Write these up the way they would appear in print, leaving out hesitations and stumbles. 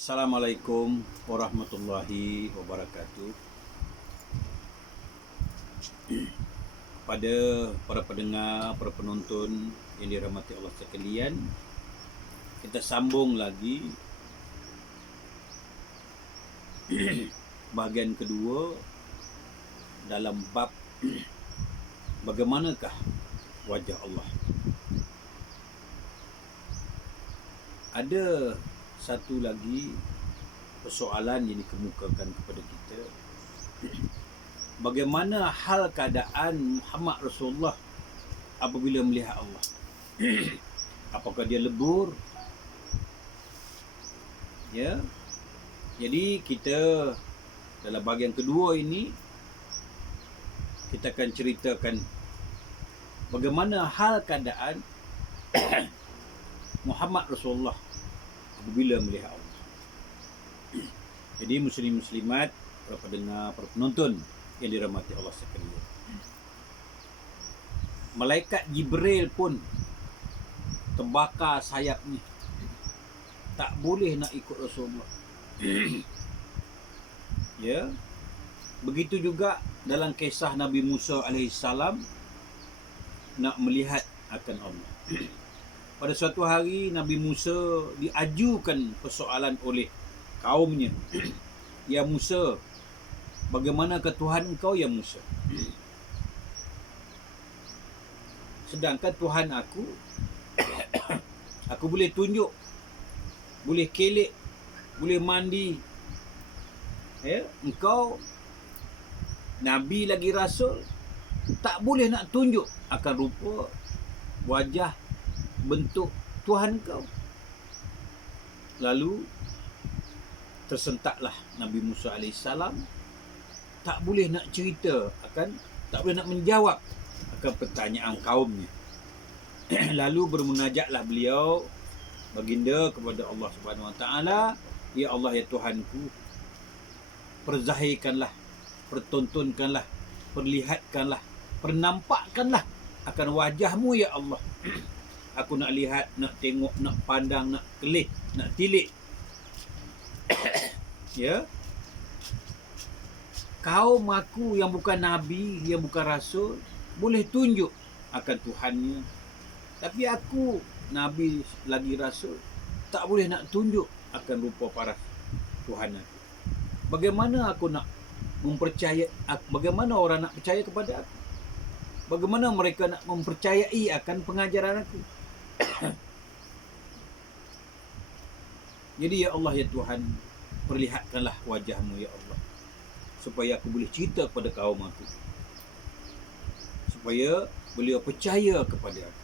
Assalamualaikum warahmatullahi wabarakatuh. Pada para pendengar, para penonton yang dirahmati Allah sekalian, kita sambung lagi bahagian kedua dalam bab bagaimanakah wajah Allah. Ada satu lagi persoalan yang dikemukakan kepada kita. Bagaimana hal keadaan Muhammad Rasulullah apabila melihat Allah? Apakah dia lebur? Ya. Jadi kita dalam bahagian kedua ini kita akan ceritakan bagaimana hal keadaan Muhammad Rasulullah apabila melihat Allah. Jadi muslim-muslimat, para pendengar, para penonton yang dirahmati Allah sekalian, malaikat Jibril pun terbakar sayapnya, tak boleh nak ikut Rasulullah. Ya. Begitu juga dalam kisah Nabi Musa alaihissalam nak melihat akan Allah. Pada suatu hari Nabi Musa diajukan persoalan oleh kaumnya. Ya Musa, bagaimanakah Tuhan engkau ya Musa? Sedangkan Tuhan aku boleh tunjuk, boleh kelek, boleh mandi. Ya, engkau Nabi lagi Rasul, tak boleh nak tunjuk akan rupa, wajah, bentuk Tuhan kau. Lalu tersentaklah Nabi Musa alaihissalam, tak boleh nak cerita tak boleh nak menjawab akan pertanyaan kaumnya. Lalu bermunajatlah beliau, baginda, kepada Allah Subhanahu Wa Taala, ya Allah, ya Tuhanku, perzahirkanlah, pertontonkanlah, perlihatkanlah, pernampakkanlah akan wajahmu ya Allah. Aku nak lihat, nak tengok, nak pandang, nak kelih, nak tilik. Ya. Kaum aku yang bukan Nabi, yang bukan Rasul, boleh tunjuk akan Tuhannya. Tapi aku, Nabi lagi Rasul, tak boleh nak tunjuk akan rupa paras Tuhan aku. Bagaimana aku nak bagaimana orang nak percaya kepada aku? Bagaimana mereka nak mempercayai akan pengajaran aku? Jadi ya Allah, ya Tuhan, perlihatkanlah wajahmu ya Allah, supaya aku boleh cerita kepada kaum aku, supaya beliau percaya kepada aku.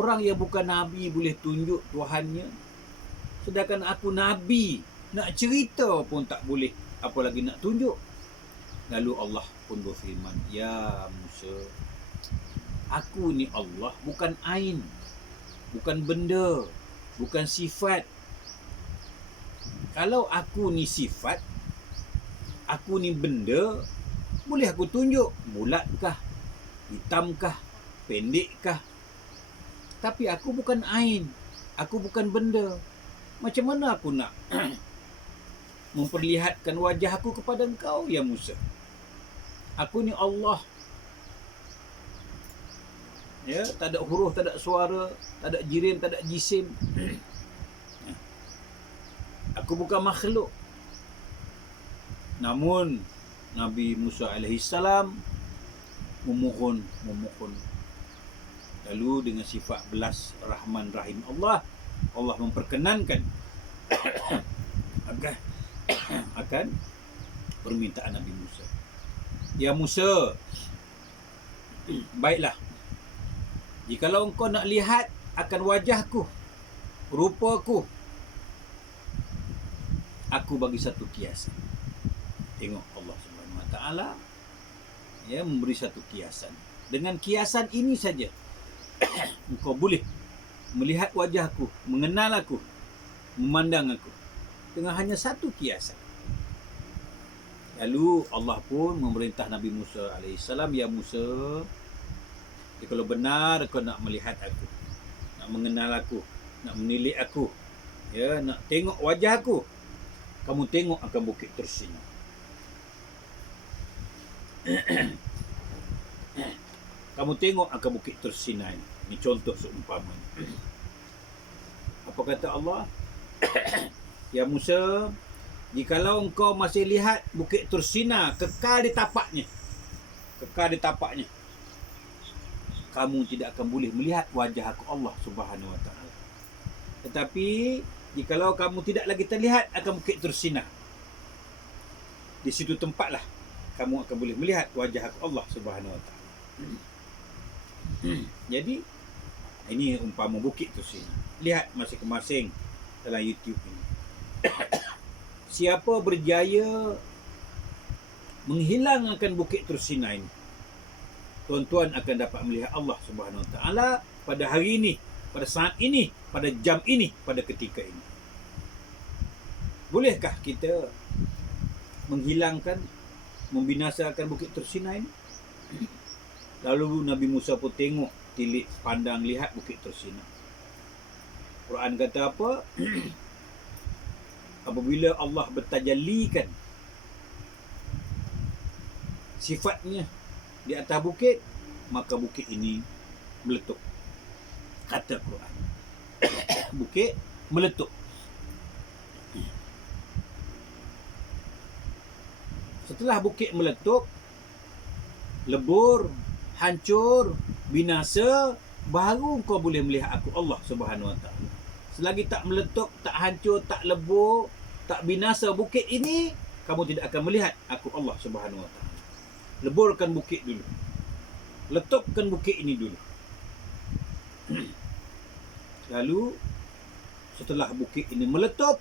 Orang yang bukan Nabi boleh tunjuk Tuhannya, sedangkan aku Nabi, nak cerita pun tak boleh, apalagi nak tunjuk. Lalu Allah pun berfirman, ya Musa, aku ni Allah, bukan ain, bukan benda, bukan sifat. Kalau aku ni sifat, aku ni benda, boleh aku tunjuk, bulatkah, hitamkah, pendekkah. Tapi aku bukan ain, aku bukan benda. Macam mana aku nak memperlihatkan wajah aku kepada engkau ya Musa? Aku ni Allah. Ya, tak ada huruf, tak ada suara, tak ada jirim, tak ada jisim. Aku bukan makhluk. Namun Nabi Musa alaihissalam memohon. Lalu dengan sifat belas Rahman Rahim Allah memperkenankan akan permintaan Nabi Musa. Ya Musa, baiklah, jikalau engkau nak lihat akan wajahku, rupaku, aku bagi satu kiasan. Tengok, Allah Subhanahu Wa Taala ya memberi satu kiasan. Dengan kiasan ini saja engkau boleh melihat wajahku, mengenal aku, memandang aku, dengan hanya satu kiasan. Lalu Allah pun memerintah Nabi Musa alaihissalam, ya Musa, kalau benar kau nak melihat aku, nak mengenal aku, nak menilik aku, Ya, nak tengok wajah aku, kamu tengok akan Bukit Tursina. Kamu tengok akan Bukit Tursina ini. Ini contoh seumpamanya. Apa kata Allah? Ya Musa, jikalau engkau masih lihat Bukit Tursina kekal di tapaknya, kamu tidak akan boleh melihat wajah aku Allah Subhanahu Wa Taala. Tetapi jikalau kamu tidak lagi terlihat akan Bukit Tursina, di situ tempatlah kamu akan boleh melihat wajah aku Allah Subhanahu Wa Taala. Jadi ini umpama Bukit Tursina. Lihat masing-masing dalam YouTube ini. Siapa berjaya menghilangkan Bukit Tursina ini, tuan-tuan akan dapat melihat Allah Subhanahu Wa Taala pada hari ini, pada saat ini, pada jam ini, pada ketika ini. Bolehkah kita menghilangkan, membinasakan Bukit Tursina ini? Lalu Nabi Musa pun tengok, tilik pandang lihat Bukit Tursina. Quran kata apa? Apabila Allah bertajallikan sifatnya di atas bukit, maka bukit ini meletup. Kata Quran. Bukit meletup. Setelah bukit meletup, lebur, hancur, binasa, baru kau boleh melihat aku Allah Subhanahu Wa Taala. Selagi tak meletup, tak hancur, tak lebur, tak binasa bukit ini, kamu tidak akan melihat aku Allah Subhanahu Wa Taala. Leburkan bukit dulu. Letupkan bukit ini dulu. Lalu setelah bukit ini meletup,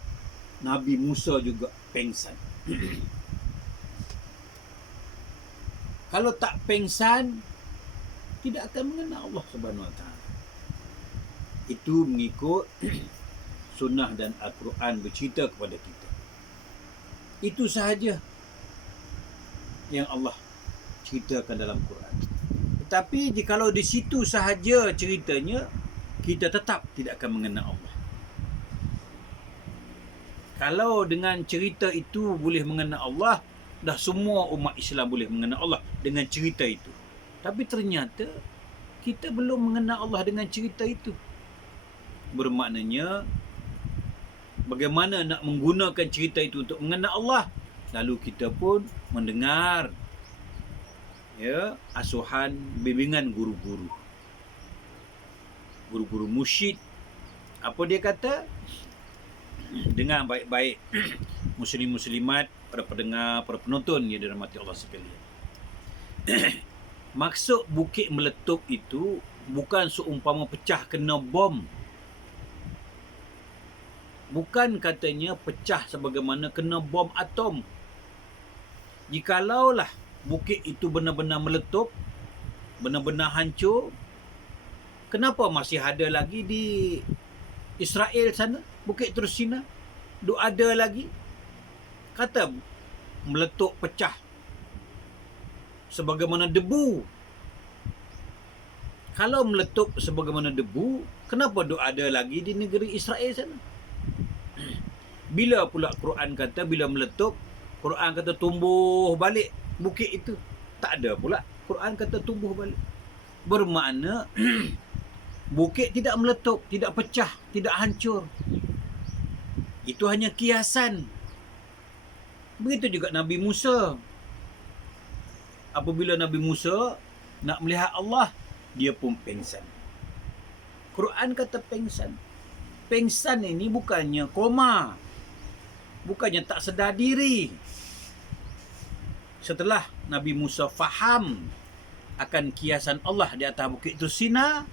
Nabi Musa juga pengsan. Kalau tak pengsan, tidak akan mengenal Allah Subhanahu Wa Taala. Itu mengikut sunnah dan Al-Quran bercerita kepada kita. Itu sahaja yang Allah ceritakan dalam Quran. Tetapi jikalau di situ sahaja ceritanya, kita tetap tidak akan mengenal Allah. Kalau dengan cerita itu boleh mengenal Allah, dah semua umat Islam boleh mengenal Allah dengan cerita itu. Tapi ternyata kita belum mengenal Allah dengan cerita itu. Bermaknanya bagaimana nak menggunakan cerita itu untuk mengenal Allah? Lalu kita pun mendengar asuhan bimbingan guru-guru musyid. Apa dia kata? Dengar baik-baik muslim-muslimat, para pendengar, para penonton yang dirahmati Allah sekalian. Maksud bukit meletup itu bukan seumpama pecah kena bom. Bukan katanya pecah sebagaimana kena bom atom. Jikalaulah bukit itu benar-benar meletup, benar-benar hancur, kenapa masih ada lagi di Israel sana, Bukit Tursina? Duk ada lagi. Kata meletup pecah sebagaimana debu. Kalau meletup sebagaimana debu, kenapa duk ada lagi di negeri Israel sana? Bila pula Quran kata bila meletup, Quran kata tumbuh balik bukit itu? Tak ada pula Quran kata tumbuh balik. Bermakna bukit tidak meletup, tidak pecah, tidak hancur. Itu hanya kiasan. Begitu juga Nabi Musa. Apabila Nabi Musa nak melihat Allah, dia pun pengsan. Quran kata pengsan. Pengsan ini bukannya koma, bukannya tak sedar diri. Setelah Nabi Musa faham akan kiasan Allah di atas Bukit Tursina,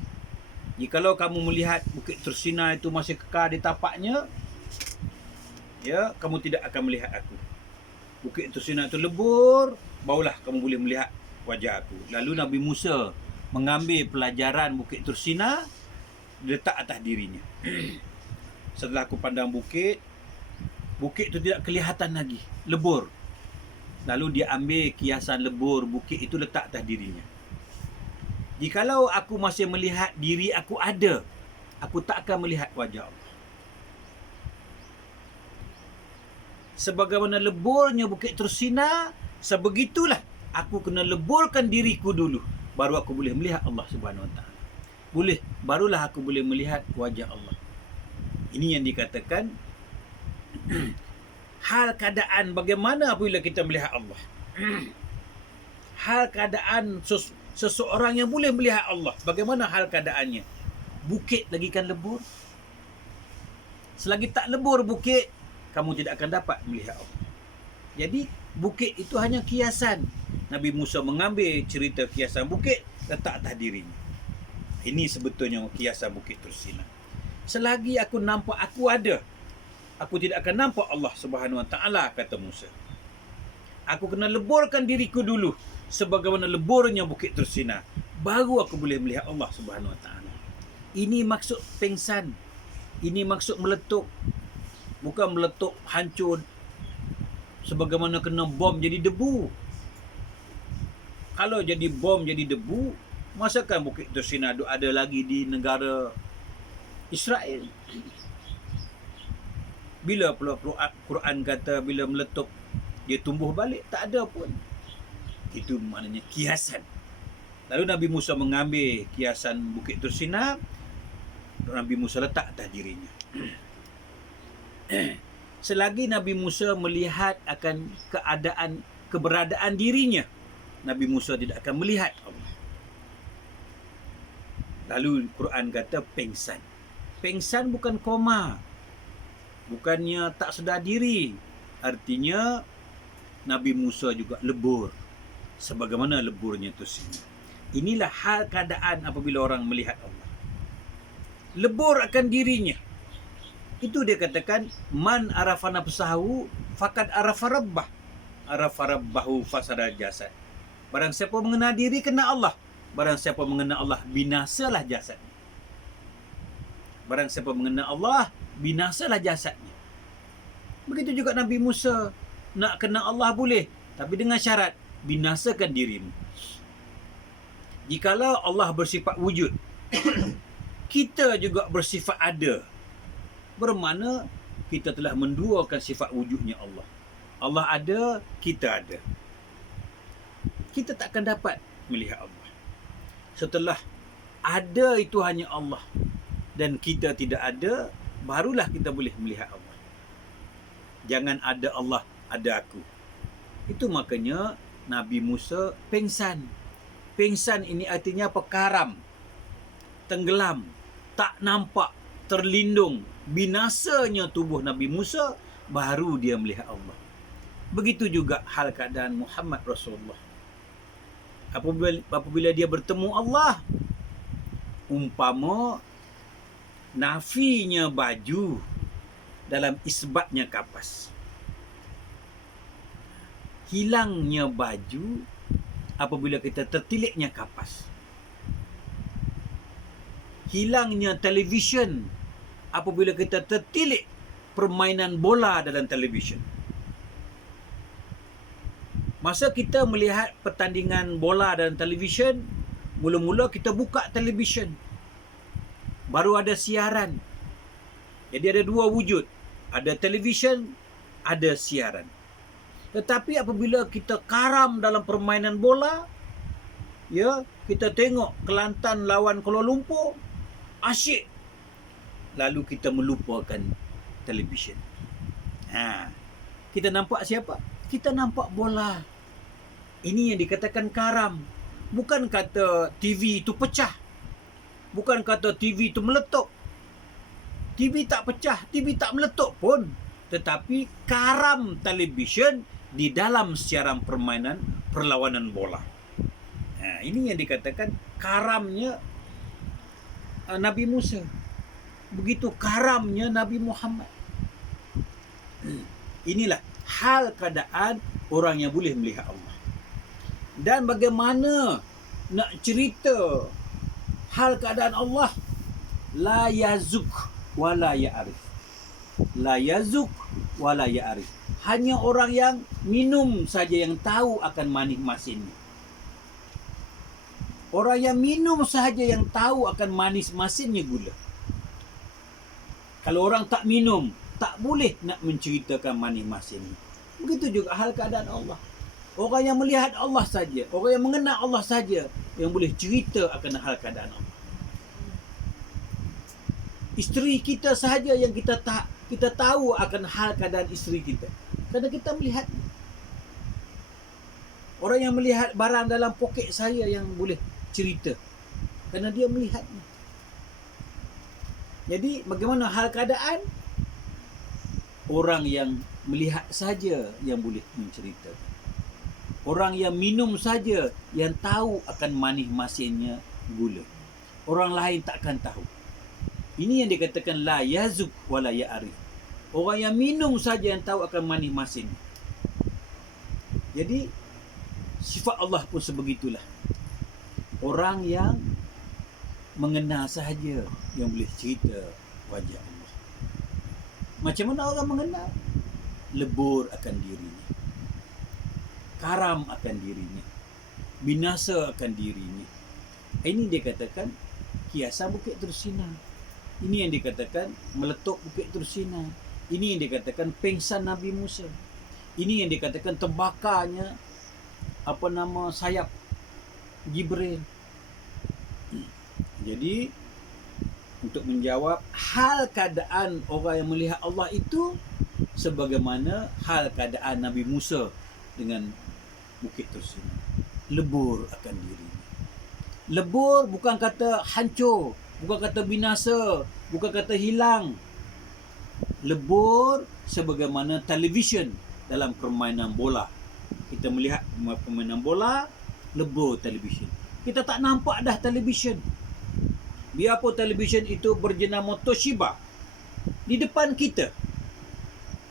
jikalau kamu melihat Bukit Tursina itu masih kekal di tapaknya, kamu tidak akan melihat aku. Bukit Tursina itu lebur, barulah kamu boleh melihat wajah aku. Lalu Nabi Musa mengambil pelajaran Bukit Tursina, letak atas dirinya. Setelah aku pandang bukit itu tidak kelihatan lagi, lebur. Lalu dia ambil kiasan lebur bukit itu letak atas dirinya. Jikalau aku masih melihat diri aku ada, aku tak akan melihat wajah Allah. sebagaimana leburnya bukit Tursina, sebegitulah aku kena leburkan diriku dulu, baru aku boleh melihat Allah Subhanahu Wa Taala. Barulah aku boleh melihat wajah Allah. Ini yang dikatakan hal keadaan bagaimana apabila kita melihat Allah. Hal keadaan seseorang yang boleh melihat Allah, bagaimana hal keadaannya? Bukit lagi kan lebur. Selagi tak lebur bukit, kamu tidak akan dapat melihat Allah. Jadi bukit itu hanya kiasan. Nabi Musa mengambil cerita kiasan bukit, letak atas dirinya. Ini sebetulnya kiasan bukit Tursina. Selagi aku nampak aku ada, aku tidak akan nampak Allah Subhanahu Wa Taala, kata Musa. Aku kena leburkan diriku dulu, sebagaimana leburnya bukit Tursina, baru aku boleh melihat Allah Subhanahu Wa Taala. Ini maksud pengsan. Ini maksud meletup. Bukan meletup hancur sebagaimana kena bom jadi debu. Kalau jadi bom jadi debu, masakan bukit Tursina ada lagi di negara Israel? Bila pula Quran kata bila meletup dia tumbuh balik? Tak ada pun. Itu maknanya kiasan. Lalu Nabi Musa mengambil kiasan bukit Tursina, Nabi Musa letak atas dirinya. Selagi Nabi Musa melihat akan keberadaan dirinya, Nabi Musa tidak akan melihat Allah. Lalu Quran kata pengsan. Pengsan bukan koma. Bukannya tak sedar diri. Artinya Nabi Musa juga lebur, sebagaimana leburnya Tursina. Inilah hal keadaan apabila orang melihat Allah. Lebur akan dirinya. Itu dia katakan man arafa nafsahu faqad arafa rabbah. Arafa rabbahu fasada jasad. Barang siapa mengenal diri, kena Allah. Barang siapa mengenal Allah, binasalah jasadnya. Barang siapa mengenal Allah, binasalah jasadnya. Begitu juga Nabi Musa. Nak kenal Allah boleh, tapi dengan syarat binasakan dirimu. Jikalau Allah bersifat wujud, kita juga bersifat ada, bermakna kita telah menduakan sifat wujudnya Allah. Allah ada, kita ada. Kita tak akan dapat melihat Allah. Setelah ada itu hanya Allah dan kita tidak ada, barulah kita boleh melihat Allah. Jangan ada Allah, ada aku. Itu makanya Nabi Musa pengsan. Pengsan ini artinya pekaram, tenggelam, tak nampak, terlindung. Binasanya tubuh Nabi Musa, baru dia melihat Allah. Begitu juga hal keadaan Muhammad Rasulullah. Apabila dia bertemu Allah, umpama nafinya baju dalam isbatnya kapas. Hilangnya baju apabila kita tertiliknya kapas. Hilangnya televisyen apabila kita tertilik permainan bola dalam televisyen. Masa kita melihat pertandingan bola dalam televisyen, mula-mula kita buka televisyen, baru ada siaran. Jadi ada dua wujud, ada televisyen, ada siaran. Tetapi apabila kita karam dalam permainan bola, ya, kita tengok Kelantan lawan Kuala Lumpur, asyik. Lalu kita melupakan televisyen. Kita nampak siapa? Kita nampak bola. Ini yang dikatakan karam. Bukan kata TV itu pecah. Bukan kata TV itu meletup. TV tak pecah, TV tak meletup pun. Tetapi karam televisyen di dalam siaran permainan perlawanan bola. Ini yang dikatakan karamnya Nabi Musa. Begitu karamnya Nabi Muhammad. Inilah hal keadaan orang yang boleh melihat Allah. Dan bagaimana nak cerita hal keadaan Allah? La yazuk wa la ya'rif. La yazuk wa la ya'rif. Hanya orang yang minum saja yang tahu akan manis masinnya. Orang yang minum sahaja yang tahu akan manis masinnya gula. Kalau orang tak minum, tak boleh nak menceritakan manis-masin ni. Begitu juga hal keadaan Allah. Orang yang melihat Allah saja, orang yang mengenal Allah saja yang boleh cerita akan hal keadaan Allah. Isteri kita sahaja yang kita tahu akan hal keadaan isteri kita, kerana kita melihat. Orang yang melihat barang dalam poket saya yang boleh cerita, kerana dia melihatnya. Jadi bagaimana hal keadaan? Orang yang melihat saja yang boleh menceritakan. Orang yang minum saja yang tahu akan manis masinnya gula. Orang lain takkan tahu. Ini yang dikatakan la yazuk wa la ya'rif. Orang yang minum saja yang tahu akan manis masinnya. Jadi sifat Allah pun sebegitulah. Orang yang mengenal sahaja yang boleh cerita wajah Allah. Macam mana orang mengenal? Lebur akan dirinya, karam akan dirinya, binasa akan dirinya. Ini dia katakan kiasan bukit tersinar. Ini yang dikatakan meletup bukit tersinar. Ini yang dikatakan pengsan Nabi Musa. Ini yang dikatakan terbakarnya sayap Jibril. Jadi untuk menjawab hal keadaan orang yang melihat Allah itu sebagaimana hal keadaan Nabi Musa dengan bukit tersinar. Lebur akan dirinya. Lebur bukan kata hancur, bukan kata binasa, bukan kata hilang. Lebur sebagaimana televisyen dalam permainan bola. Kita melihat permainan bola, lebur televisyen. Kita tak nampak dah televisyen. Biarpun televisyen itu berjenama Toshiba di depan kita.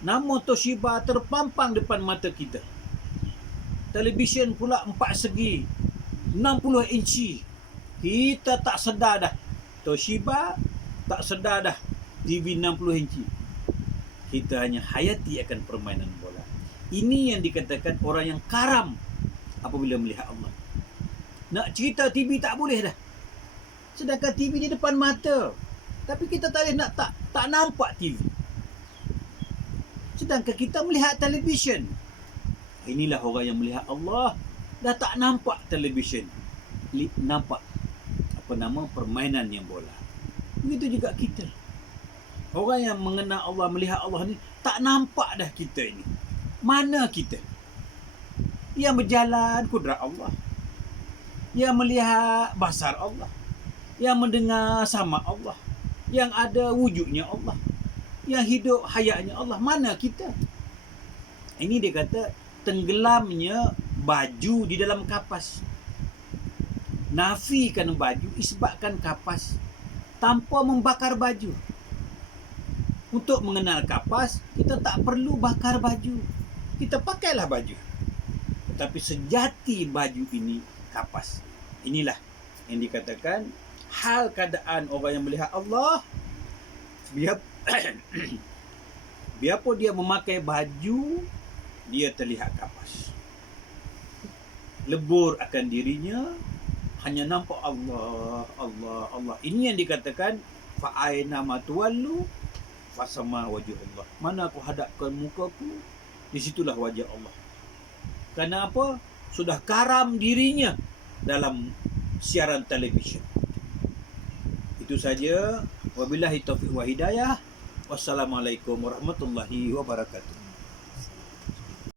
Nama Toshiba terpampang depan mata kita. Televisyen pula 4 segi, 60 inci. Kita tak sedar dah. Toshiba tak sedar dah TV 60 inci. Kita hanya hayati akan permainan bola. Ini yang dikatakan orang yang karam apabila melihat Allah. Nak cerita TV tak boleh dah. Sedangkan TV di depan mata. Tapi kita tak boleh tak nampak TV. Sedangkan kita melihat televisyen. Inilah orang yang melihat Allah dah tak nampak televisyen. Nampak permainan yang bola. Begitu juga kita. Orang yang mengenal Allah, melihat Allah ni tak nampak dah kita ini. Mana kita? Yang berjalan kudrat Allah. Yang melihat basar Allah. Yang mendengar sama Allah. Yang ada wujudnya Allah. Yang hidup hayatnya Allah. Mana kita? Ini dia kata tenggelamnya baju di dalam kapas. Nafikan baju, isbatkan kapas tanpa membakar baju. Untuk mengenal kapas, kita tak perlu bakar baju. Kita pakailah baju. Tetapi sejati baju ini kapas. Inilah yang dikatakan hal keadaan orang yang melihat Allah. Biarpun dia memakai baju, dia terlihat kapas. Lebur akan dirinya, hanya nampak Allah, Allah, Allah. Ini yang dikatakan fa'aina ma tuwallu fasama wajh Allah. Mana aku hadapkan mukaku, di situlah wajah Allah. Kerana apa? Sudah karam dirinya dalam siaran televisyen. Itu saja. Wabillahi taufiq wa hidayah. Wassalamualaikum warahmatullahi wabarakatuh.